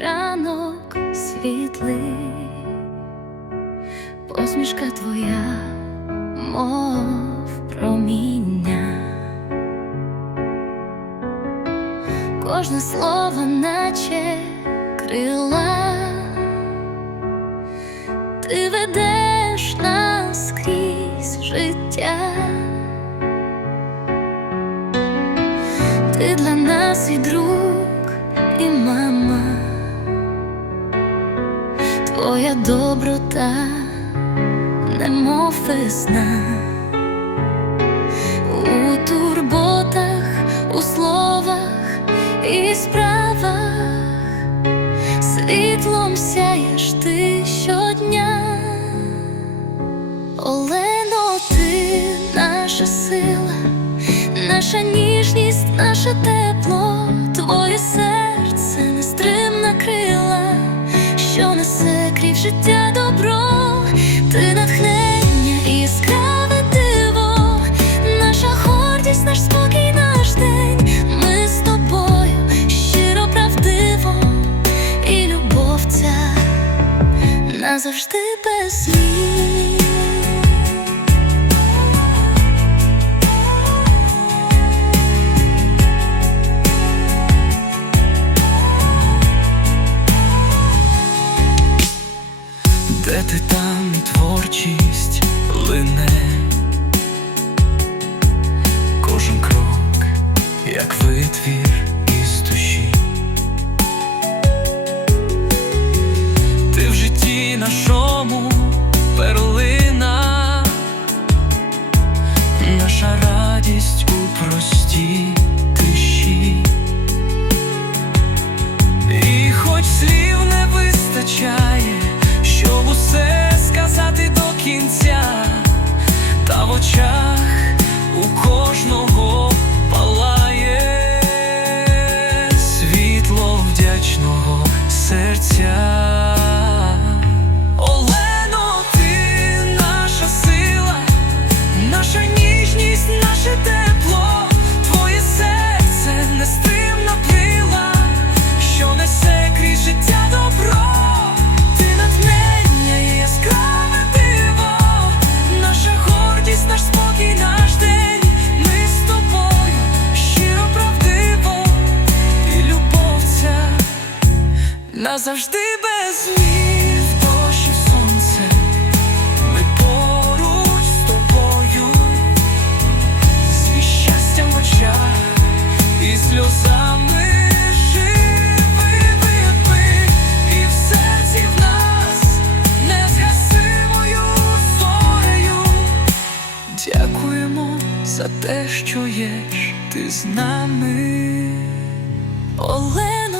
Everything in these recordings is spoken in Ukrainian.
ранок світлий, посмішка твоя, мов проміння, кожне слово, наче крила, ти ведеш нас крізь життя. Ти для нас і друг, твоя доброта, немов весна, у турботах, у словах і справах, світлом сяєш ти щодня. Олено, ти наша сила, наша ніжність, наше тепло, назавжди без. Де ти там творчість лине, кожен крок, як витвір у кожного палає світло вдячного серця. Назавжди без змін дощ і сонце. Ми поруч з тобою, зі щастям в очах і сльозами за те, що єш ти з нами.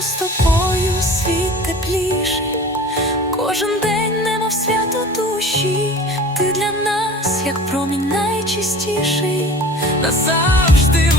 З тобою світ тепліший, кожен день, немов свято душі, ти для нас, як промінь найчистіший, Назавжди